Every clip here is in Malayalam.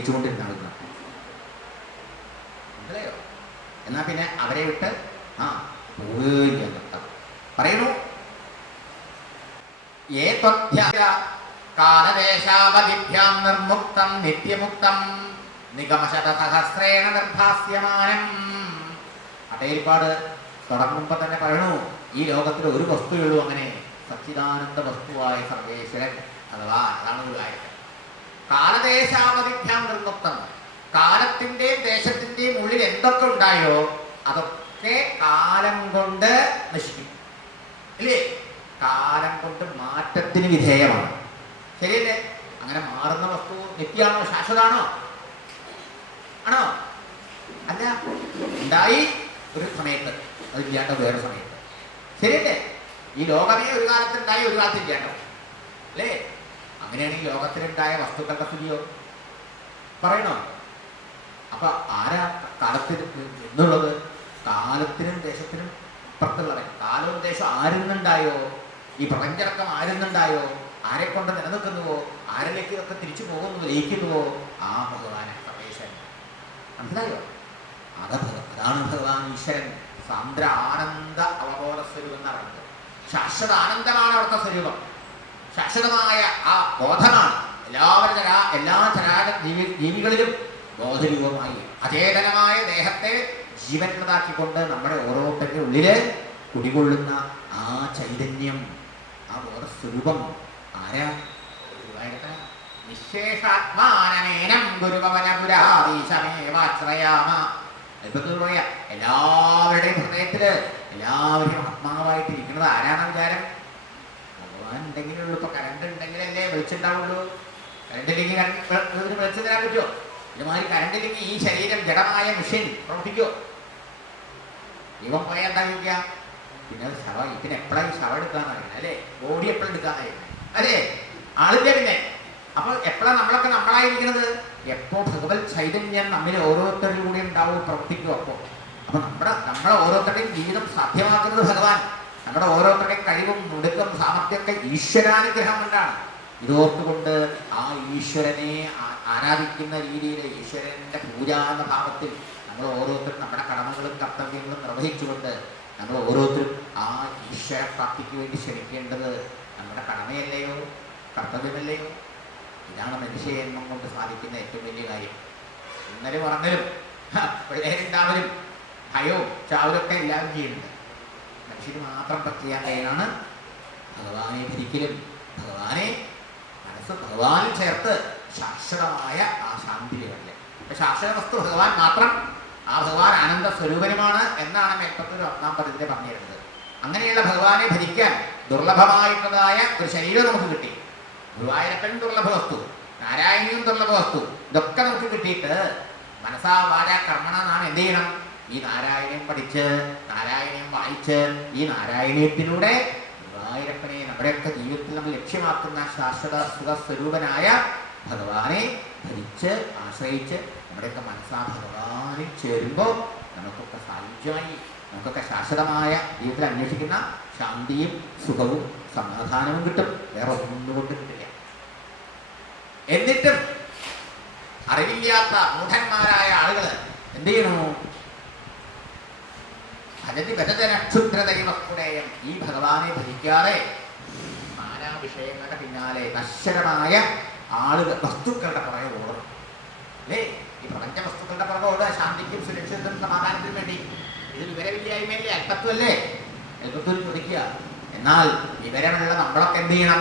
മോഹിച്ചുകൊണ്ടിരുന്ന ആളുകളാണ്. മനസ്സിലായോ? എന്നാ പിന്നെ അവരെ വിട്ട് പോവുകയില്ല എന്നർത്ഥം. പറയുന്നു കാലദേശാവധിഭ്യാം നിർമുക്തം നിത്യമുക്തം നിഗമശതസഹസ്രേണ നിർഭാസ്യമാനം. അട്ടേരിപ്പാട് തുടങ്ങുമ്പോൾ തന്നെ പറയണു, ഈ ലോകത്തിൽ ഒരു വസ്തുവുള്ളൂ അങ്ങനെ, സച്ചിദാനന്ദ വസ്തുവായ സർവേശ്വരൻ, അഥവാ അതാണ് ഗുരുവായൂരപ്പൻ. കാലദേശാവധിഭ്യാം നിർമുക്തം, കാലത്തിന്റെയും ദേശത്തിന്റെയും ഉള്ളിൽ എന്തൊക്കെ ഉണ്ടായോ അതൊക്കെ കാലം കൊണ്ട് നശിക്കും, ഇല്ലേ? കാലം കൊണ്ട് മാറ്റത്തിന് വിധേയമാണ്. ശരിയല്ലേ? അങ്ങനെ മാറുന്ന വസ്തു നിത്യാണോ, ശാശ്വതാണോ? ആണോ? അല്ല, ഉണ്ടായി ഒരു സമയത്ത്, അത് ഇല്ലാണ്ട വേറെ സമയത്ത്. ശരിയല്ലേ? ഈ ലോകമേ ഒരു കാലത്തുണ്ടായി ഒരു കാലത്ത് ഇല്ലാണ്ടോ, അല്ലേ? അങ്ങനെയാണ് ഈ ലോകത്തിലുണ്ടായ വസ്തുക്കളുടെ സ്ഥിതിയോ പറയണോ? അപ്പൊ ആരാ കാലത്തിന് എന്നുള്ളത്? കാലത്തിനും ദേശത്തിനും പുറത്തുള്ളവൻ. കാലവും ദേശം ആരുന്നുണ്ടായോ, ഈ പ്രപഞ്ചടക്കം ആരുന്നുണ്ടായോ, ആരെ കൊണ്ട് നിലനിൽക്കുന്നുവോ, ആരിലേക്ക് ഇതൊക്കെ തിരിച്ചു പോകുന്നു ലയിക്കുന്നുവോ, ആ ഭഗവാനെ സർവേശ്വരൻ. മനസ്സിലായോ? അതാണ് ഭഗവാൻ ഈശ്വരൻ. സാന്ദ്ര ആനന്ദ അവബോധ സ്വരൂപം എന്ന് പറയുന്നത്. ശാശ്വത ആനന്ദമാണ് അവിടുത്തെ സ്വരൂപം. ശാശ്വതമായ ആ ബോധമാണ് എല്ലാ ചരാചര ജീവികളിലും ബോധരൂപമായി അചേതനമായ ദേഹത്തെ ജീവനുള്ളതാക്കിക്കൊണ്ട് നമ്മുടെ ഓരോരുത്തരുടെ ഉള്ളില് കുടികൊള്ളുന്ന ആ ചൈതന്യം, ആ ബോധസ്വരൂപം ആരാ? നിശേഷാത്മാനമേനം ഗുരുഭവനപുരാധീശമേവാശ്രയാമ. അത്ഭുതം പറയാ, എല്ലാവരുടെയും ഹൃദയത്തില് എല്ലാവരെയും ആത്മാവായിട്ട് ഇരിക്കുന്നത് ആരാണ് വിചാരം? ഭഗവാൻ ഉണ്ടെങ്കിലുള്ളൂ. ഇപ്പൊ കറണ്ട് ഉണ്ടെങ്കിലല്ലേ വെളിച്ചുണ്ടാവുള്ളൂ. കറണ്ടില്ലെങ്കിൽ വെളിച്ചം തരാൻ പറ്റുമോ? ഇതുമാതിരി കറണ്ടില്ലെങ്കിൽ ഈ ശരീരം ജഡമായ മെഷീൻ പ്രവർത്തിക്കുമോ? ദൈവം പോയാൽ എന്താ ചോദിക്കുക? പിന്നെ ശവം, ഇതിന് എപ്പോഴാണ് ശവം എടുക്കാന്നറിയില്ല, അല്ലേ? ബോഡി എപ്പോഴും എടുക്കാന്നറിയില്ല, അല്ലേ? ആളില്ല. പിന്നെ അപ്പൊ എപ്പോഴാണ് നമ്മളൊക്കെ നമ്മളായിരിക്കുന്നത്? എപ്പോ ഭഗവത് ചൈതന്യം നമ്മിൽ ഓരോരുത്തരിലും കൂടി ഉണ്ടാവും, പ്രവർത്തിക്കും. അപ്പോ നമ്മളെ ഓരോരുത്തരുടെയും ജീവിതം സാധ്യമാക്കുന്നത് ഭഗവാൻ. നമ്മുടെ ഓരോരുത്തരുടെയും കഴിവും മുടുക്കും സാമർത്ഥ്യമൊക്കെ ഈശ്വരാനുഗ്രഹം കൊണ്ടാണ്. ഇതോർത്തുകൊണ്ട് ആ ഈശ്വരനെ ആരാധിക്കുന്ന രീതിയിൽ, ഈശ്വരന്റെ പൂജ എന്ന ഭാവത്തിൽ നമ്മൾ ഓരോരുത്തരും നമ്മുടെ കടമകളും കർത്തവ്യങ്ങളും നിർവഹിച്ചുകൊണ്ട് നമ്മൾ ഓരോരുത്തരും ആ ഈശ്വര പ്രാപ്തിക്ക് വേണ്ടി ശ്രമിക്കേണ്ടത് നമ്മുടെ കടമയല്ലയോ, കർത്തവ്യമല്ലയോ? ഇതാണ് മനുഷ്യജന്മം കൊണ്ട് സാധിക്കുന്ന ഏറ്റവും വലിയ കാര്യം. ഇന്നലെ പറഞ്ഞാലും പിള്ളേരുണ്ടാവലും ഭയവും ചാവലൊക്കെ എല്ലാവരും ചെയ്യുന്നുണ്ട്. മനുഷ്യന് മാത്രം ചെയ്യാൻ കഴിയാണ് ഭഗവാനെ ധരിക്കലും, ഭഗവാനെ മനസ്സ് ഭഗവാനിൽ ചേർത്ത് ശാശ്വതമായ ആ ശാന്തിയിലല്ലേ. ശാശ്വത വസ്തു ഭഗവാൻ മാത്രം. ആ ഭഗവാൻ ആനന്ദ സ്വരൂപനുമാണ് എന്നാണ് മേൽപ്പത്തൊരു 8-ാം പദത്തിൽ പറഞ്ഞിരുന്നത്. അങ്ങനെയുള്ള ഭഗവാനെ ഭരിക്കാൻ ദുർലഭമായിട്ടുള്ളതായ ഒരു ശരീരം നമുക്ക് കിട്ടി. ഗുരുവായൂരപ്പൻ ദുർലഭ വസ്തു, നാരായണിയും ദുർലഭ വസ്തു. ഇതൊക്കെ നമുക്ക് കിട്ടിയിട്ട് മനസാ വാച കർമ്മണ നാം എന്ത് ചെയ്യണം? ഈ നാരായണീയം പഠിച്ച്, നാരായണീയം വായിച്ച്, ഈ നാരായണീയത്തിലൂടെ ഗുരുവായൂരപ്പനെ നമ്മുടെയൊക്കെ ജീവിതത്തിൽ നമ്മൾ ലക്ഷ്യമാക്കുന്ന ശാശ്വത സുഖസ്വരൂപനായ ഭഗവാനെ ധരിച്ച് ആശ്രയിച്ച് നമ്മുടെയൊക്കെ മനസ്സാ ഭഗവാനിൽ ചേരുമ്പോൾ നമുക്കൊക്കെ സായുജ്യമായി, നമുക്കൊക്കെ ശാശ്വതമായ ജീവിതത്തിൽ അന്വേഷിക്കുന്ന ശാന്തിയും സുഖവും സമാധാനവും കിട്ടും. വേറെ ഒന്നുകൊണ്ട് കിട്ടില്ല. എന്നിട്ടും അറിവില്ലാത്ത മൂഢന്മാരായ ആളുകൾ എന്ത് ചെയ്യണു? ഭജതി ഭജതനക്ഷുദ്രദൈവസ്ഫുടേയം. ഈ ഭഗവാനെ ഭജിക്കാതെ നാനാ വിഷയങ്ങളുടെ പിന്നാലെ നശ്വരമായ ആളുകൾ വസ്തുക്കളുടെ പുറകെ ഓടണം, അല്ലേ? ഈ പ്രപഞ്ച വസ്തുക്കളുടെ പുറകെ ഓടുക ശാന്തിക്കും സുരക്ഷിതത്തിനും സമാധാനത്തിനും വേണ്ടി. ഇത് വിവരമില്ലായ്മയല്ലേ, അല്പത്വല്ലേ? അല്പത്വം ചോദിക്കുക. എന്നാൽ വിവരമുള്ള നമ്മളൊക്കെ എന്ത് ചെയ്യണം?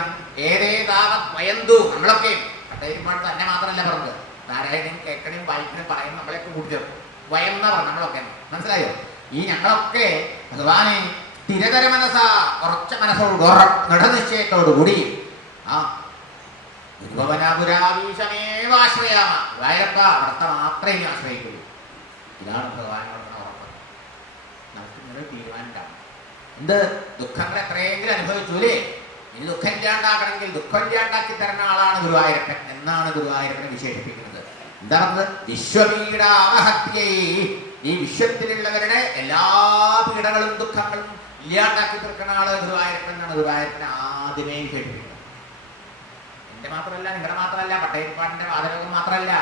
ഏതേതാവത് വയന്തു. നമ്മളൊക്കെ കട്ടേരിപ്പാട് തന്നെ മാത്രമല്ല പറഞ്ഞത്, നാരായണനും കേൾക്കണയും വായിക്കണയും പറയും നമ്മളെയൊക്കെ കൂട്ടി ചേർക്കും. വയം എന്നാ പറഞ്ഞു നമ്മളൊക്കെ. മനസ്സിലായോ? ഈ ഞങ്ങളൊക്കെ ഭഗവാനെ സ്ഥിരതര മനസ്സാ, ഉറച്ച മനസ്സോട് ദൃഢനിശ്ചയത്തോടുകൂടി ആ ഗുരുഭവനപുരാധീശമേവാശ്രയാമ. ഗുരുവായൂരപ്പ അവിടുത്തെ മാത്രമേ ഇനി ആശ്രയിക്കുള്ളൂ. ഇതാണ് ഭഗവാനോട് ഉറപ്പ്. നമുക്ക് ഇങ്ങനെ തീരുമാനം ഉണ്ടാവും. എന്ത് ദുഃഖങ്ങൾ എത്രയെങ്കിലും അനുഭവിച്ചു അല്ലേ? ഇനി ദുഃഖം ഇല്ലാണ്ടാക്കണമെങ്കിൽ ദുഃഖം ഇല്ലാണ്ടാക്കി തരുന്ന ആളാണ് ഗുരുവായൂരപ്പൻ എന്നാണ് ഗുരുവായൂരപ്പനെ വിശേഷിപ്പിക്കുന്നത്. എന്താ പറഞ്ഞത്? വിശ്വപീഡാവഹത്യൈ. ഈ വിശ്വത്തിലുള്ളവരുടെ എല്ലാ പീഡകളും ദുഃഖങ്ങളും ഇല്ലാണ്ടാക്കി തീർക്കുന്ന ആള് ഗുരുവായൂരപ്പൻ എന്നാണ് ഗുരുവായൂരപ്പനെ ആദ്യമേ വിശേഷിപ്പിക്കുന്നത്. എന്റെ മാത്രമല്ല, നിങ്ങളുടെ മാത്രമല്ല, പട്ടേരിപ്പാടിന്റെ വാദരോഗം മാത്രമല്ല,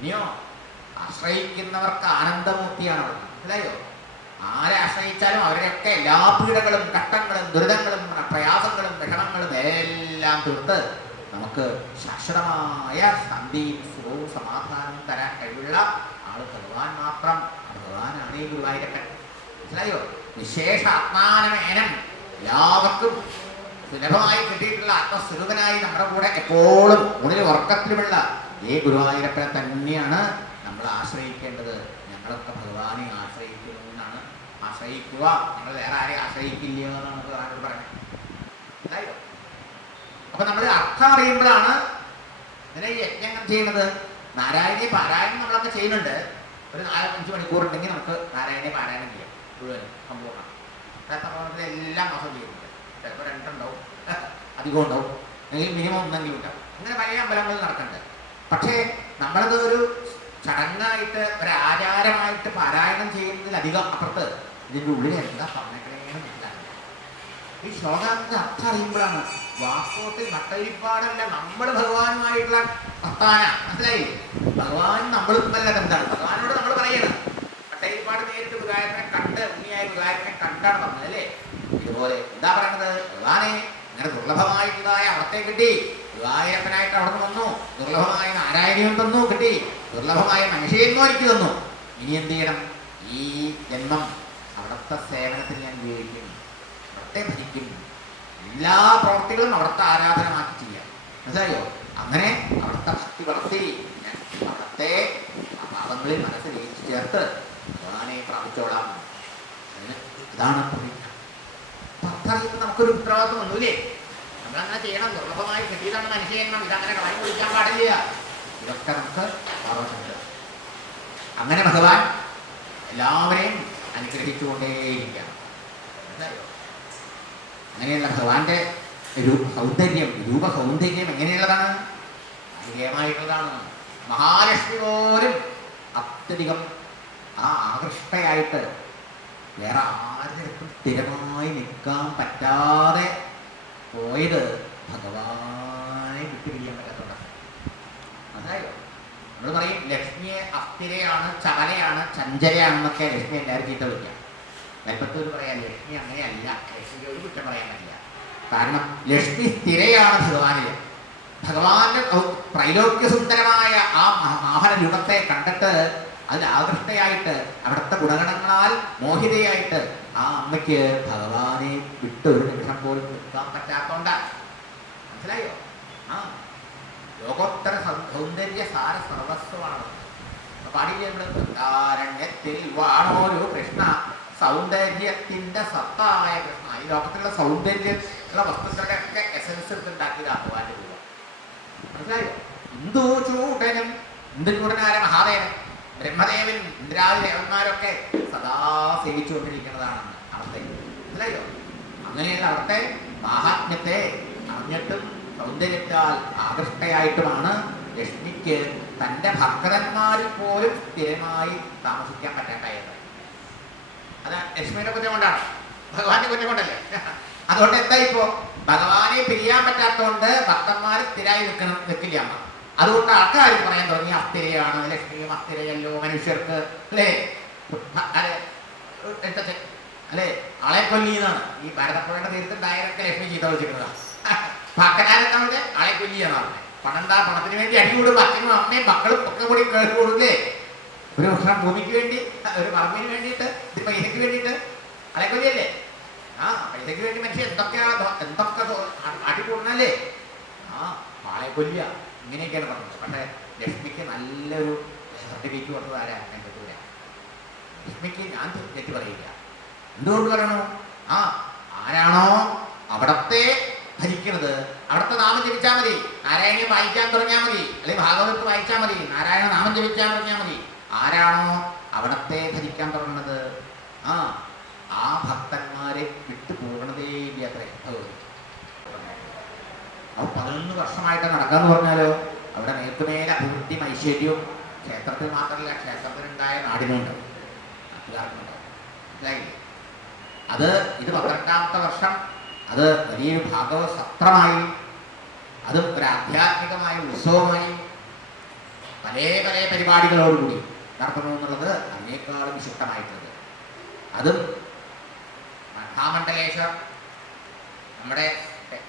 ഇനിയോ ആശ്രയിക്കുന്നവർക്ക് ആനന്ദമൂർത്തിയാണ് അവർ. മനസ്സിലായോ? ആരെ ആശ്രയിച്ചാലും അവരുടെയൊക്കെ എല്ലാ പീഡകളും കഷ്ടങ്ങളും ദുരിതങ്ങളും പ്രയാസങ്ങളും വിഷമങ്ങളും എല്ലാം തീർത്ത് നമുക്ക് ശാശ്വതമായ ശാന്തിയും സുഖവും സമാധാനവും തരാൻ കഴിവുള്ള ആള് ഭഗവാൻ മാത്രം. ഭഗവാനാണ് ഈ ഗുരുവായൂരപ്പൻ. മനസ്സിലായോ? വിശേഷ ആത്മാനമേനം, എല്ലാവർക്കും സുലഭമായി കിട്ടിയിട്ടുള്ള ആത്മസ്വരൂപനായി നമ്മുടെ കൂടെ എപ്പോഴും ഉള്ളിൽ ഉറക്കത്തിലുമുള്ള ഈ ഗുരുവായൂരപ്പനെ തന്നെയാണ് നമ്മൾ ആശ്രയിക്കേണ്ടത്. ഞങ്ങളൊക്കെ ഭഗവാനെ ആശ്രയിക്കുന്നു എന്നാണ്. ആശ്രയിക്കുക, ഞങ്ങൾ വേറെ ആരെയും ആശ്രയിക്കില്ല എന്നാണ് ഭഗവാനോട് പറയുന്നത്. മനസ്സിലായോ? അപ്പൊ നമ്മൾ അർത്ഥം അറിയുമ്പോഴാണ് ഇങ്ങനെ ഈ യജ്ഞങ്ങൾ ചെയ്യുന്നത്. നാരായണീയ പാരായണം നമ്മളൊക്കെ ചെയ്യുന്നുണ്ട്. ഒരു 4-5 മണിക്കൂർ ഉണ്ടെങ്കിൽ നമുക്ക് നാരായണീയ പാരായണം ചെയ്യാം മുഴുവനും സമ്പൂർണ്ണം. ക്ഷേത്രഭവനത്തിൽ എല്ലാ മാസം ചെയ്യുന്നുണ്ട്. ചിലപ്പോൾ 2 ഉണ്ടാവും, അധികം ഉണ്ടാവും, അല്ലെങ്കിൽ മിനിമം 1 ഉണ്ടാവും. അങ്ങനെ പല അമ്പലങ്ങളിൽ നടക്കുന്നുണ്ട്. പക്ഷേ നമ്മളത് ഒരു ചടങ്ങായിട്ട് ഒരു ആചാരമായിട്ട് പാരായണം ചെയ്യുന്നതിലധികം അപ്പുറത്ത് ഇതിൻ്റെ ഉള്ളിൽ എന്താ പറഞ്ഞേക്കണേന്ന് മനസ്സിലാക്കുന്നത്. ഈ ശ്ലോകത്തിന്റെ അർത്ഥം അറിയുമ്പോഴാണ് വാസ്തവത്തിൽ ഭട്ടതിരിപ്പാടല്ല നമ്മൾ ഭഗവാനുമായിട്ടുള്ള വർത്താന. മനസ്സിലായി? ഭഗവാൻ നമ്മളും നല്ല എന്താണ് ഭഗവാനോട് നമ്മൾ പറയണം. ഭട്ടതിരിപ്പാട് നേരിട്ട് ഗുരുവായൂരപ്പനെ കണ്ട് ഉണ്ണിയായ ഗുരുവായൂരപ്പനെ കണ്ടാണ് പറഞ്ഞത് അല്ലേ? ഇതുപോലെ എന്താ പറയുന്നത്? ഭഗവാനെ ഇങ്ങനെ ദുർലഭമായിട്ടുള്ളതായ അവിടത്തെ കിട്ടി, ഗുരുവായൂരപ്പനായിട്ട് അവിടെ നിന്ന് വന്നു, ദുർലഭമായ നാരായണീയം തന്നു കിട്ടി, ദുർലഭമായ മനുഷ്യന്മോ എനിക്ക് തന്നു. ഇനി എന്ത് ചെയ്യണം? ഈ ജന്മം അവിടുത്തെ സേവനത്തിന് ഞാൻ ഉപയോഗിക്കും, അവിടുത്തെ ഭരിക്കും, എല്ലാ പ്രവർത്തികളും അവിടുത്തെ ആരാധനമാക്കി ചെയ്യാം. മനസ്സിലായോ? അങ്ങനെ അവിടുത്തെ ഭക്തി വളർത്തി ഞാൻ അവിടുത്തെ പാപങ്ങളിൽ മനസ്സിൽ ചേർത്ത് ഭഗവാനെ പ്രാപിച്ചോളാം. ഇതാണ് പദ്ധതി. നമുക്കൊരു ഉത്തരവാദിത്വം ഒന്നുമില്ലേ? നമ്മളങ്ങനെ ചെയ്യണം. ദുർലഭമായി കിട്ടിയതാണ് മനുഷ്യജന്മം, ഇതങ്ങനെ കളഞ്ഞു കുടിക്കാൻ പാടില്ല. ഇതൊക്കെ നമുക്ക് ഓർമ്മയുണ്ട്. അങ്ങനെ ഭഗവാൻ എല്ലാവരെയും അനുഗ്രഹിച്ചുകൊണ്ടേയിരിക്കാം. മനസ്സിലായോ? അങ്ങനെയുള്ള ഭഗവാന്റെ സൗന്ദര്യം, രൂപസൗന്ദര്യം എങ്ങനെയുള്ളതാണ്? അനുഗ്രഹമായിട്ടുള്ളതാണ്. മഹാലക്ഷ്മി പോലും അത്യധികം ആകൃഷ്ടയായിട്ട് വേറെ ആരുടെടുത്തും സ്ഥിരമായി നിൽക്കാൻ പറ്റാതെ പോയത് ഭഗവാനെ വിട്ടുപിരിയാൻ പറ്റാത്തതുകൊണ്ടാണ്. മനസ്സിലായോ? നമ്മൾ പറയും ലക്ഷ്മിയെ അസ്ഥിരയാണ്, ചപലയാണ്, ചഞ്ചലയാണെന്നൊക്കെ ലക്ഷ്മി എല്ലാവരും ചീത്ത വിളിക്കാം. കൽപ്പത്തൂർ പറയാം ലക്ഷ്മി അങ്ങനെയല്ല, ലക്ഷ്മിക്ക് ഒരു കുറ്റം പറയാൻ പറ്റില്ല. കാരണം ലക്ഷ്മി സ്ഥിരയാണ് ഭഗവാനില്. ഭഗവാന്റെ ത്രൈലോക്യസുന്ദരമായ ആ മോഹന രൂപത്തെ കണ്ടിട്ട് അതിൽ ആകൃഷ്ടയായിട്ട് അവിടുത്തെ ഗുണഗണങ്ങളാൽ മോഹിതയായിട്ട് ആ അമ്മയ്ക്ക് ഭഗവാനെ വിട്ട് ഒരു നിമിഷം പോലും നിൽക്കാൻ പറ്റാത്തോണ്ടാണ്. മനസ്സിലായോ? ആ ലോകോത്തര സൗന്ദര്യ സാര സർവസ്വമാണ്. പാടില്ലേ നമ്മള്? വൃന്ദാരണ്യത്തിൽ വാണോരു കൃഷ്ണ, സൗന്ദര്യത്തിന്റെ സത്തായ കൃഷ്ണ. ഈ ലോകത്തിലുള്ള സൗന്ദര്യമുള്ള വസ്തുക്കളുടെ ഒക്കെ എസൻസ് എടുത്തുണ്ടാക്കിയത് ഭഗവാന്റെ രൂപം. മനസ്സിലായോ? ഹിന്ദു ചൂടനും, ഹിന്ദു ചൂടനായ മഹാദേവൻ, ബ്രഹ്മദേവൻ, ഇന്ദ്രാദി ദേവന്മാരൊക്കെ സദാ സേവിച്ചുകൊണ്ടിരിക്കുന്നതാണെന്ന് അവിടുത്തെ. മനസ്സിലായോ? അങ്ങനെയുള്ള അവിടുത്തെ മാഹാത്മ്യത്തെ അറിഞ്ഞിട്ടും സൗന്ദര്യത്താൽ ആകൃഷ്ടയായിട്ടുമാണ് ലക്ഷ്മിക്ക് തൻ്റെ ഭക്തന്മാരിൽ പോലും സ്ഥിരമായി താമസിക്കാൻ പറ്റാണ്ടായത്. അത് ലക്ഷ്മിയുടെ കുറ്റം കൊണ്ടാണ്, ഭഗവാന്റെ കുറ്റം കൊണ്ടല്ലേ? അതുകൊണ്ട് എന്താ ഇപ്പോ ഭഗവാനെ പിരിയാൻ പറ്റാത്തതുകൊണ്ട് ഭക്തന്മാർ സ്ഥിരമായി നിൽക്കില്ല അമ്മ. അതുകൊണ്ട് ആൾക്കാർ പറയാൻ തുടങ്ങി അസ്ഥിരയാണ്, ലക്ഷ്മിയും അസ്ഥിരയല്ലോ മനുഷ്യർക്ക് അല്ലേ? അല്ലെ ആളെ കൊല്ലിയെന്നാണ് ഈ ഭാരതപ്പുഴയുടെ തീരത്തുണ്ടായതൊക്കെ ലക്ഷ്മി ചീത്ത വിളിച്ചിരുന്നതാണ്. ഭക്തനാരെന്താ ആളെ കൊല്ലിയെന്നാണ് പറഞ്ഞത്. പണെന്താ? പണത്തിന് വേണ്ടി അടികൂടും അച്ഛനും അമ്മയും മക്കളും ഒക്കെ കൂടി കേട്ട് കൂടുല്ലേ? ഒരു വർഷം ഭൂമിക്ക് വേണ്ടി, ഒരു പറമ്പിന് വേണ്ടിയിട്ട്, ഇത് പൈസക്ക് വേണ്ടിയിട്ട് ആളെ കൊല്ലിയല്ലേ? ആ പൈസക്ക് വേണ്ടി മനുഷ്യൻ എന്തൊക്കെ അടികൂടണല്ലേ? ആ ആളെ കൊല്ലുക, ഇങ്ങനെയൊക്കെയാണ് പറഞ്ഞത്. പക്ഷേ ലക്ഷ്മിക്ക് നല്ലൊരു സർട്ടിഫിക്കറ്റ് കൊടുത്തത് ആരാ? എൻ്റെ കൂടെ ലക്ഷ്മിക്ക് ഞാൻ തെറ്റ് പറയില്ല. എന്തുകൊണ്ട് പറയണോ? ആ ആരാണോ അവിടത്തെ ഭരിക്കുന്നത് അവിടുത്തെ നാമം ജപിച്ചാൽ മതി. നാരായണീയം വായിക്കാൻ തുടങ്ങിയാൽ മതി, അല്ലെങ്കിൽ ഭാഗവതത്ത് വായിച്ചാൽ മതി, നാരായണ നാമം ജപിക്കാൻ തുടങ്ങിയാൽ മതി. ആരാണോ അവിടത്തെ ഭരിക്കാൻ തുടങ്ങുന്നത് ആ ഭക്തന്മാരെ വിട്ടു പോകണതേ ഇല്ല അത്രേ ഭഗവതി. അവ 11 വർഷമായിട്ട് നടക്കാന്ന് പറഞ്ഞാലോ അവിടെ നേർക്കുമേലെ അഭിവൃദ്ധിയും ഐശ്വര്യവും ക്ഷേത്രത്തിൽ മാത്രമല്ല, ക്ഷേത്രത്തിലുണ്ടായ നാടിനുണ്ട്, നാട്ടുകാർക്കുണ്ട്. മനസ്സിലായില്ലേ? ഇത് 12ാമത്തെ വർഷം അത് വലിയൊരു ഭാഗവത സത്രമായി, അതും ഒരു ആധ്യാത്മികമായ ഉത്സവമായി പല പല പരിപാടികളോടുകൂടി നടത്തണം എന്നുള്ളത് അതിനേക്കാളും വിശിഷ്ടമായിട്ടുള്ളത്. അതും മഹാമണ്ഡലേശ്വർ നമ്മുടെ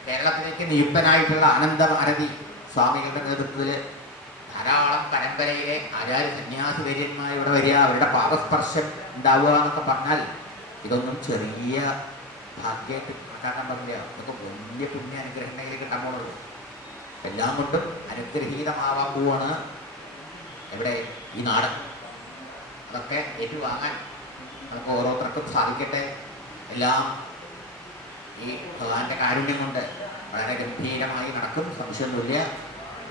കേരളത്തിലേക്ക് നിയുക്തനായിട്ടുള്ള ആനന്ദഭാരതി സ്വാമികളുടെ നേതൃത്വത്തിൽ ധാരാളം പരമ്പരയിലെ ആചാര്യ സന്യാസി വര്യന്മാർ ഇവിടെ വരിക, അവരുടെ പാദസ്പർശം ഉണ്ടാവുക എന്നൊക്കെ പറഞ്ഞാൽ ഇതൊന്നും ചെറിയ ഭാഗ്യമായിട്ട് കണക്കാക്കാൻ പറ്റില്ല. ഇതൊക്കെ വലിയ പുണ്യ അനുഗ്രഹങ്ങളിലേക്ക് കിട്ടാൻ എല്ലാം കൊണ്ടും അനുഗ്രഹീതമാവാൻ പോവാണ് എവിടെ ഈ നാട്. അതൊക്കെ ഏറ്റുവാങ്ങാൻ നമുക്ക് ഓരോരുത്തർക്കും സാധിക്കട്ടെ. എല്ലാം ഈ ഭഗവാന്റെ കാരുണ്യം കൊണ്ട് വളരെ ഗംഭീരമായി നടക്കും, സംശയമൊന്നുമില്ല.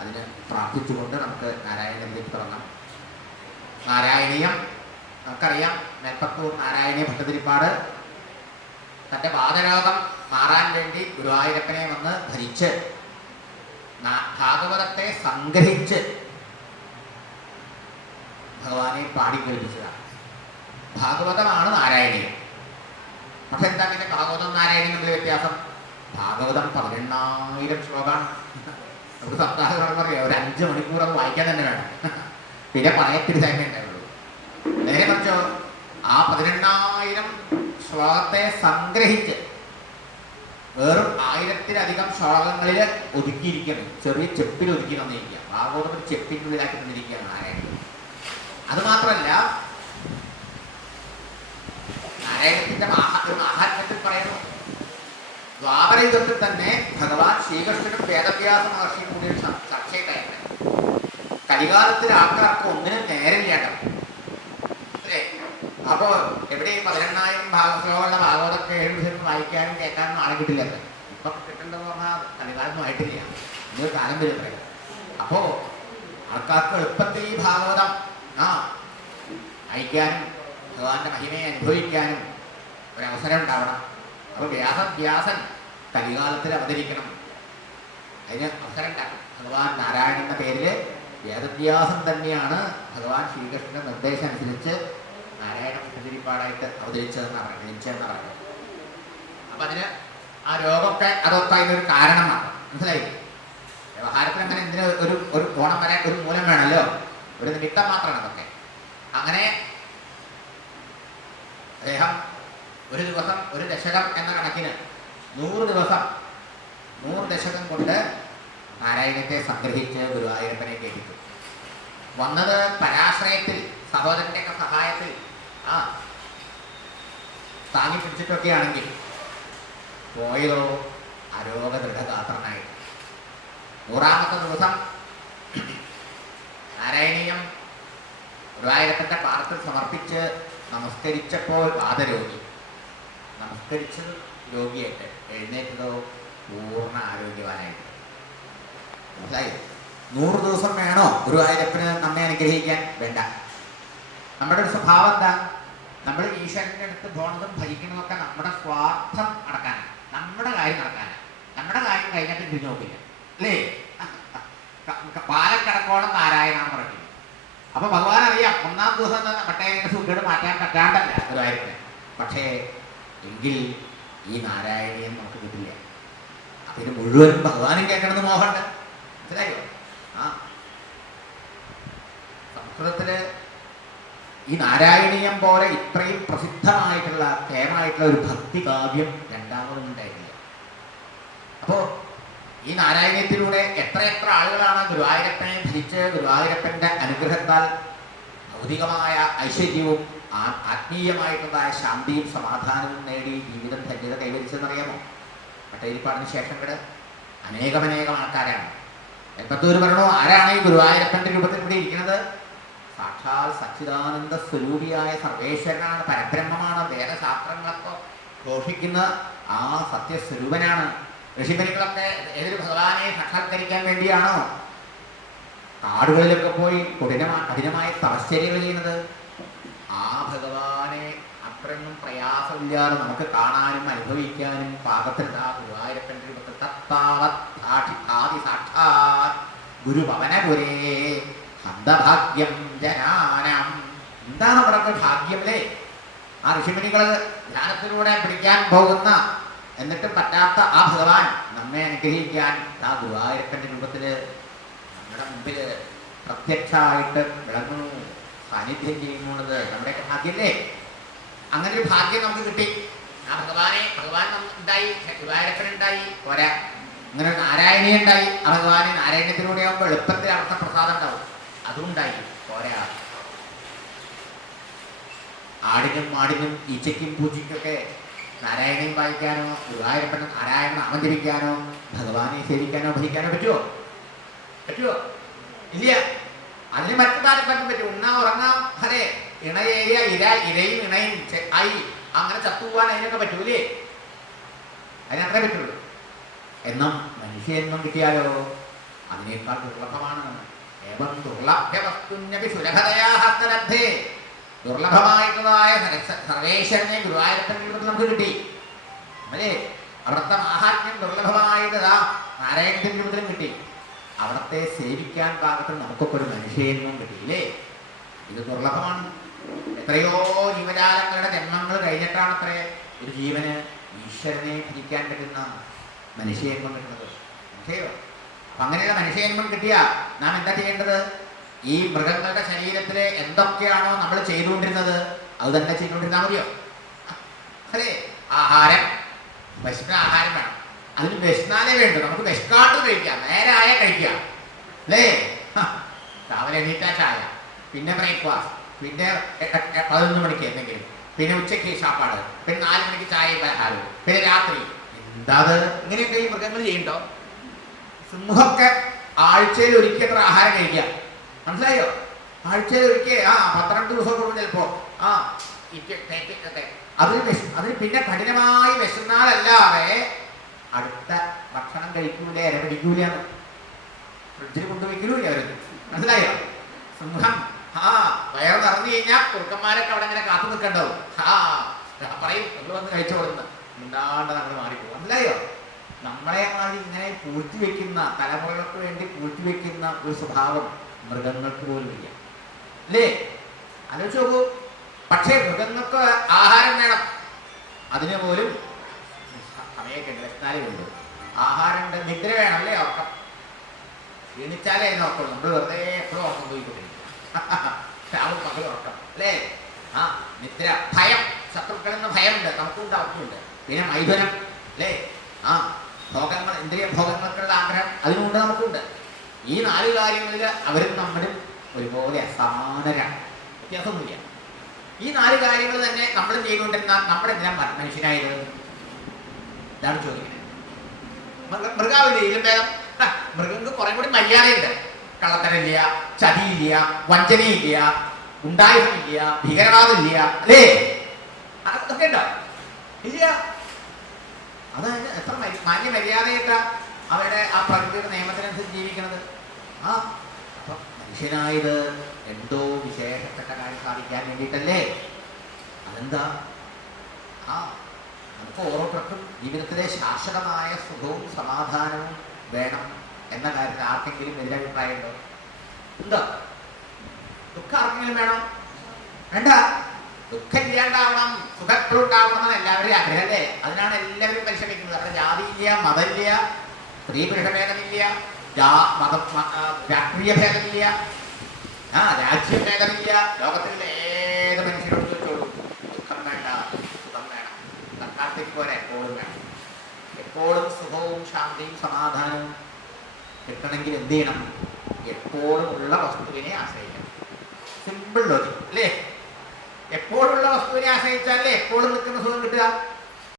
അതിന് പ്രാർത്ഥിച്ചുകൊണ്ട് നമുക്ക് നാരായണനിലേക്ക് തുടങ്ങാം. നാരായണീയം നമുക്കറിയാം. മേൽപ്പത്തൂർ നാരായണീയ ഭട്ടതിരിപ്പാട് തൻ്റെ വാദരോഗം മാറാൻ വേണ്ടി ഗുരുവായൂരപ്പനെ വന്ന് ഭരിച്ച് ഭാഗവതത്തെ സംഗ്രഹിച്ച് ഭഗവാനെ പാടിക്കേൾപ്പിച്ചതാണ്. ഭാഗവതമാണ് നാരായണീയം. പക്ഷെ എന്താ പിന്നെ ഭാഗവതം നാരായണീയം തമ്മിൽ വ്യത്യാസം? ഭാഗവതം 18,000 ശ്ലോകമാണ്. നമുക്ക് സപ്താഹം പറയാം, ഒരു 5 മണിക്കൂർ അത് വായിക്കാൻ തന്നെ വേണം. പിന്നെ പറയത്തിരി തന്നെ ഉണ്ടാവുള്ളൂ. നേരെ മറിച്ചോ ആ 18,000 ശ്ലോകത്തെ സംഗ്രഹിച്ച് വെറും 1000-ലധികം ശ്ലോകങ്ങളിൽ ഒതുക്കിയിരിക്കണം. ചെറിയ ചെപ്പിൽ ഒതുക്കി തന്നിരിക്കുക. ഭാഗവതം ഒരു ചെപ്പിനുള്ളിലാക്കി തന്നിരിക്കുകയാണ് നാരായണീയം. അത് മാത്രമല്ല, നാരായണത്തിന്റെ മഹാത്മ്യത്തിൽ പറയുന്നു, ദ്വാപരയുഗത്തിൽ തന്നെ ഭഗവാൻ ശ്രീകൃഷ്ണനും വേദവ്യാസ മഹർഷിയും കൂടി ചർച്ചയുണ്ടായിരുന്നു. കലികാലത്തിൽ ആൾക്കാർക്ക് ഒന്നിനും നേരില്ലാട്ടോ അല്ലേ? അപ്പോ എവിടെ 18,000 ശ്ലോകമുള്ള ഭാഗവതമൊക്കെ 7 ദിവസം വായിക്കാനും കേൾക്കാനും ആളെ കിട്ടില്ലല്ലോ. ഇപ്പൊ കിട്ടേണ്ടതെന്ന് പറഞ്ഞാൽ കലികാലൊന്നും ആയിട്ടില്ല, ഇന്നൊരു കാലം വരും. അപ്പോ ആൾക്കാർക്ക് എളുപ്പത്തിൽ ഈ ഭാഗവതം അയക്കാനും ഭഗവാന്റെ മഹിമയെ അനുഭവിക്കാനും ഒരവസരം ഉണ്ടാവണം. അപ്പോൾ വ്യാസൻ കലികാലത്തിൽ അവതരിക്കണം, അതിന് അവസരം ഉണ്ടാക്കും. ഭഗവാൻ നാരായണന്റെ പേരിൽ വേദവ്യാസൻ തന്നെയാണ് ഭഗവാൻ ശ്രീകൃഷ്ണന്റെ നിർദ്ദേശം അനുസരിച്ച് നാരായണ ഭട്ടതിരിപ്പാടായിട്ട് അവതരിച്ചതെന്നാണ് പറയുന്നത്. അപ്പം അതിന് ആ രോഗമൊക്കെ അതൊക്കെ അതിനൊരു കാരണമാണ്. മനസ്സിലായി? വ്യവഹാരത്തിൽ അങ്ങനെ എന്തിന് ഒരു കോണം വരാൻ ഒരു മൂലം വേണമല്ലോ, ഒരു നിമിത്തം മാത്രമാണ് അതൊക്കെ. അങ്ങനെ അദ്ദേഹം ഒരു ദിവസം 1 ദശകം എന്ന കണക്കിന് 100 ദിവസം 100 ദശകം കൊണ്ട് നാരായണത്തെ സംഗ്രഹിച്ച് ഗുരുവായൂരപ്പനെ കേൾപ്പിച്ചു. വന്നത് പരാശ്രയത്തിൽ, സഹോദരൻ്റെയൊക്കെ സഹായത്തിൽ താങ്ങി പിടിച്ചിട്ടൊക്കെ ആണെങ്കിൽ പോയതോ അരോഗ ദൃഢഗാത്രനായിട്ട്. 100ാമത്തെ ദിവസം നാരായണീയം ഗുരുവായൂരപ്പൻ്റെ പാദത്തിൽ സമർപ്പിച്ച് നമസ്കരിച്ചപ്പോൾ വാദരോഗി, നമസ്കരിച്ചത് രോഗിയായിട്ട്, എഴുന്നേറ്റതോ പൂർണ്ണ ആരോഗ്യവാനായിട്ട്. മനസ്സിലായി? 100 ദിവസം വേണോ ഗുരുവായൂരപ്പന് നമ്മെ അനുഗ്രഹിക്കാൻ? വേണ്ട. നമ്മുടെ ഒരു സ്വഭാവം എന്താ? നമ്മൾ ഈശ്വരൻ്റെ അടുത്ത് പോണതും ഭരിക്കുന്നതൊക്കെ നമ്മുടെ സ്വാർത്ഥം അടക്കാനാണ്, നമ്മുടെ കാര്യം നടക്കാനാണ്. നമ്മുടെ കാര്യം കഴിഞ്ഞിട്ട് തിരിഞ്ഞു നോക്കില്ല അല്ലേ? പാലക്കടക്കോളം നാരായണാന്ന് പറയുന്നത്. അപ്പൊ ഭഗവാൻ അറിയാം 1-ാം ദിവസം തന്നെ പട്ടേലിന്റെ സുഖേട് മാറ്റാൻ പറ്റാണ്ടല്ല ഗുരുവായൂരപ്പന്. പക്ഷേ എങ്കിൽ ഈ നാരായണീയം നമുക്ക് കിട്ടില്ല. അതിന് മുഴുവൻ ഭഗവാനും കേൾക്കണമെന്ന് മോഹമുണ്ട്. മനസ്സിലായോ? സംസ്കൃതത്തില് ഈ നാരായണീയം പോലെ ഇത്രയും പ്രസിദ്ധമായിട്ടുള്ള കേമായിട്ടുള്ള ഒരു ഭക്തി കാവ്യം രണ്ടാമതും ഉണ്ടായിട്ടില്ല. അപ്പോ ഈ നാരായണീയത്തിലൂടെ എത്ര ആളുകളാണ് ഗുരുവായൂരപ്പനെ ധരിച്ച് ഗുരുവായൂരപ്പന്റെ അനുഗ്രഹത്താൽ ഭൗതികമായ ഐശ്വര്യവും ആത്മീയമായിട്ടുള്ളതായ ശാന്തിയും സമാധാനവും നേടി ജീവിതം ധന്യത കൈവരിച്ചെന്നറിയാമോ? ഭട്ടതിരിപ്പാടിന് ശേഷം ഇവിടെ അനേകം ആൾക്കാരാണ്. എൽപ്പത്തൂർ പറയണോ, ആരാണ് ഈ ഗുരുവായൂരപ്പന്റെ രൂപത്തിൽ ഇവിടെ ഇരിക്കുന്നത്? സാക്ഷാൽ സച്ചിദാനന്ദ സ്വരൂപിയായ സർവേശ്വരനാണ്, പരബ്രഹ്മമാണ്. വേദശാസ്ത്രങ്ങളൊക്കെ ഘോഷിക്കുന്ന ആ സത്യസ്വരൂപനാണ്. ഋഷിപരികളൊക്കെ ഏതൊരു ഭഗവാനെ സാക്ഷാത്കരിക്കാൻ വേണ്ടിയാണോ കാടുകളിലൊക്കെ പോയി കഠിനമായ തപശ്ചര്യകൾ ചെയ്യുന്നത്? ആ ഭഗവാനെ അത്രയൊന്നും പ്രയാസമില്ലാതെ നമുക്ക് കാണാനും അനുഭവിക്കാനും പാകത്തിലുള്ള ഗുരുവായൂരപ്പൻ്റെ രൂപത്തിൽ സാക്ഷാത് ഗുരുഭവനപുരേ ഹന്തഭാഗ്യം ജനാനാം. എന്താണ് അവിടെ ഭാഗ്യം അല്ലേ? ആ ഋഷിമുനികൾ ധ്യാനത്തിലൂടെ പിടിക്കാൻ പോകുന്ന എന്നിട്ടും പറ്റാത്ത ആ ഭഗവാൻ നമ്മെ അനുഗ്രഹിക്കാൻ ആ ഗുരുവായൂരപ്പൻ്റെ രൂപത്തിൽ നമ്മുടെ മുമ്പിൽ പ്രത്യക്ഷമായിട്ട് വിളങ്ങുന്നു, സാന്നിധ്യം ചെയ്യുന്നത് നമ്മുടെയൊക്കെ ഭാഗ്യല്ലേ? അങ്ങനെ ഒരു ഭാഗ്യം നമുക്ക് കിട്ടി. ആ ഭഗവാൻ ഉണ്ടായി, ഗുരുവായൂരപ്പനുണ്ടായി പോരാ, അങ്ങനെ ഒരു നാരായണീയ ഉണ്ടായി. ആ ഭഗവാനെ നാരായണത്തിലൂടെ ആകുമ്പോൾ എളുപ്പത്തിൽ അർത്ഥപ്രസാദം ഉണ്ടാവും, അതുണ്ടായി പോരാ. ആടിനും മാടിനും ഈച്ചയ്ക്കും പൂച്ചയ്ക്കൊക്കെ നാരായണീയം വായിക്കാനോ ഗുരുവായൂരപ്പൻ നാരായണ നാമം ജപിക്കാനോ ഭഗവാനെ സേവിക്കാനോ ഭജിക്കാനോ പറ്റുമോ? ഇല്ല. അതിന് മറ്റു താല്പര്യം പറ്റും. ഉണ്ണാം ഉറങ്ങാം, ഹരേ ഇണയേരിയ ഇരയും ഇണയും ആയി അങ്ങനെ ചത്തുപോകാൻ അതിനൊക്കെ പറ്റൂലേ? അതിനത്രേ പറ്റുള്ളൂ. എന്നാൽ മനുഷ്യജന്മം കിട്ടിയാലോ അതിനേക്കാൾ ദുർലഭമാണ്. ഏവം ദുർലഭ്യ വസ്തുന്യപി സുലഭതയാ ഹസ്തലബ്ധേ. ദുർലഭമായിട്ടുള്ളതായ സർവേശ്വരനെ ഗുരുവായൂരപ്പൻ രൂപത്തിൽ നമുക്ക് കിട്ടി അല്ലേ? അവിടുത്തെ മാഹാത്മ്യം ദുർലഭമായതാ നാരായണന്റെ രൂപത്തിലും കിട്ടി. അവിടത്തെ സേവിക്കാൻ പാകത്തിൽ നമുക്കൊക്കെ ഒരു മനുഷ്യജന്മം കിട്ടിയില്ലേ? ഇത് ദുർലഭമാണ്. എത്രയോ ജീവജാലങ്ങളുടെ ജന്മങ്ങൾ കഴിഞ്ഞിട്ടാണ് അത്രേ ഒരു ജീവന് ഈശ്വരനെ ഭരിക്കാൻ പറ്റുന്ന മനുഷ്യജന്മം കിട്ടുന്നത്. മനസ്സിലായോ? അപ്പൊ അങ്ങനെയുള്ള മനുഷ്യജന്മം കിട്ടിയ നാം എന്താ ചെയ്യേണ്ടത്? ഈ മൃഗങ്ങളുടെ ശരീരത്തിലെ എന്തൊക്കെയാണോ നമ്മൾ ചെയ്തുകൊണ്ടിരുന്നത് അത് തന്നെ ചെയ്തുകൊണ്ടിരുന്നാൽ മതിയോ? അല്ലേ? ആഹാരം, വിശന്ന ആഹാരം വേണം. അതിന് വിശന്നാലേ വേണ്ടു. നമുക്ക് വിശക്കാട്ട് കഴിക്കാം, നേരായ കഴിക്കാം അല്ലേ? രാവിലെ എണീറ്റാ ചായ, പിന്നെ ബ്രേക്ക്ഫാസ്റ്റ്, പിന്നെ 11 മണിക്ക് എന്തെങ്കിലും, പിന്നെ ഉച്ചയ്ക്ക് സാപ്പാട്, പിന്നെ 4 മണിക്ക് ചായയും പലഹാരവും, പിന്നെ രാത്രി. എന്താ ഇങ്ങനെയൊക്കെ ഈ മൃഗങ്ങൾ ചെയ്യണ്ടോ? സിംഹമൊക്കെ ആഴ്ചയിൽ ഒരിക്കൽ ആഹാരം കഴിക്കാം. മനസ്സിലായോ? ആഴ്ചയിൽ ഒരിക്കൽ 12 ദിവസം കൂടും ചിലപ്പോ അതിന് പിന്നെ കഠിനമായി വിശന്നാലല്ലാതെ അടുത്ത ഭക്ഷണം കഴിക്കൂലേ, അരപിടിക്കൂലെന്ന് ഫ്രിഡ്ജിൽ കൊണ്ടുവയ്ക്കൂലേ അവർക്ക്. മനസ്സിലായോ? സിംഹം വയറ് നിറഞ്ഞു കഴിഞ്ഞാൽ കുറുക്കന്മാരൊക്കെ അവിടെ ഇങ്ങനെ കാത്തു നിൽക്കണ്ടാവും. പറയും നമ്മൾ വന്ന് കഴിച്ചു കൊടുക്കുന്ന മിണ്ടാണ്ട് നമ്മൾ മാറിപ്പോകും. മനസ്സിലായോ? നമ്മളെ മാറി ഇങ്ങനെ പൂഴ്ത്തിവെക്കുന്ന, തലമുറകൾക്ക് വേണ്ടി പൂഴ്ത്തിവെക്കുന്ന ഒരു സ്വഭാവം മൃഗങ്ങൾക്ക് പോലും ഇല്ല അല്ലേ? ആലോചിച്ച് നോക്കൂ. പക്ഷേ മൃഗങ്ങൾക്ക് ആഹാരം വേണം. അതിന് പോലും സമയമൊക്കെ ഉണ്ട്, വിശന്നാലേ ഉണ്ട്. ആഹാരം ഉണ്ട്, നിദ്ര വേണം അല്ലേ? ഉറക്കം ക്ഷീണിച്ചാലേ അതിന് ഉറക്കുള്ളൂ. നമ്മൾ വെറുതെ എപ്പോഴും ഉറക്കം പോയിക്കൊണ്ടിരിക്കും. രാവും പകൽ ഉറക്കം അല്ലേ? നിദ്ര, ഭയം, ശത്രുക്കളിൽ നിന്ന് ഭയമുണ്ട്, നമുക്കുണ്ട്, അവർക്കുണ്ട്. പിന്നെ മൈഥുനം അല്ലേ? ഭോഗങ്ങൾ, ഇന്ദ്രിയ ഭോഗങ്ങൾക്കുള്ള ആഗ്രഹം അതിനുണ്ട്, നമുക്കുണ്ട്. ഈ 4 കാര്യങ്ങളിൽ അവരും നമ്മളും ഒരുപോലെ അസമാനരാണ്, വ്യത്യാസമൊന്നുമില്ല. ഈ 4 കാര്യങ്ങൾ തന്നെ നമ്മളും ചെയ്തുകൊണ്ടിരുന്നാൽ നമ്മളെന്തിനാ മനുഷ്യനായത്? ഇതാണ് ചോദിക്കുന്നത്. മൃഗാവിലും ഭേദം. മൃഗങ്ങൾക്ക് കുറെ കൂടി മര്യാദയുണ്ട്. കള്ളത്തരമില്ല, ചതിയില്ല, വഞ്ചനയില്ല, ഉണ്ടായില്ല, ഭീകരവാദമില്ല അല്ലേ? അതൊക്കെ ഉണ്ടോ? ഇല്ല. അതായത് എത്ര മാന്യ മര്യാദയായിട്ടാ അവരുടെ ആ പ്രകൃതിയുടെ നിയമത്തിനനുസരിച്ച് ജീവിക്കുന്നത്. അപ്പൊ മനുഷ്യനായത് എന്തോ വിശേഷപ്പെട്ട കാര്യം സാധിക്കാൻ വേണ്ടിയിട്ടല്ലേ? അതെന്താ? നമുക്ക് ഓരോരുത്തർക്കും ജീവിതത്തിലെ ശാശ്വതമായ സുഖവും സമാധാനവും വേണം എന്ന കാര്യത്തിൽ ആർക്കെങ്കിലും എതിരഭിപ്രായം ഉണ്ടോ? ഉണ്ടോ? ദുഃഖം ആർക്കെങ്കിലും വേണോ? വേണ്ട. ദുഃഖം ഇല്ലാണ്ടാവണം, സുഖം ഉണ്ടാവണം എന്നാണ് എല്ലാവരുടെയും ആഗ്രഹം അല്ലേ? അതിനാണ് എല്ലാവരും പരിശ്രമിക്കുന്നത്. അവിടെ ജാതിയില്ല, മതമില്ല, സ്ത്രീ പുരുഷ ഭേദമില്ല, രാഷ്ട്രീയ ഭേദമില്ല, രാജ്യഭേദമില്ല. ലോകത്തിലുള്ള ഏത് മനുഷ്യരോട് ചോദിച്ചോളൂ, ദുഃഖം വേണ്ട, സുഖം വേണം. തൽക്കാലത്തേക്ക് പോലെ എപ്പോഴും വേണം. എപ്പോഴും സുഖവും ശാന്തിയും സമാധാനവും കിട്ടണമെങ്കിൽ എന്ത് ചെയ്യണം? എപ്പോഴും ഉള്ള വസ്തുവിനെ ആശ്രയിക്കണം. സിമ്പിൾ ലോജിക് അല്ലേ? എപ്പോഴുള്ള വസ്തുവിനെ ആശ്രയിച്ചാലേ എപ്പോഴും നിൽക്കുന്ന സുഖം കിട്ടുക.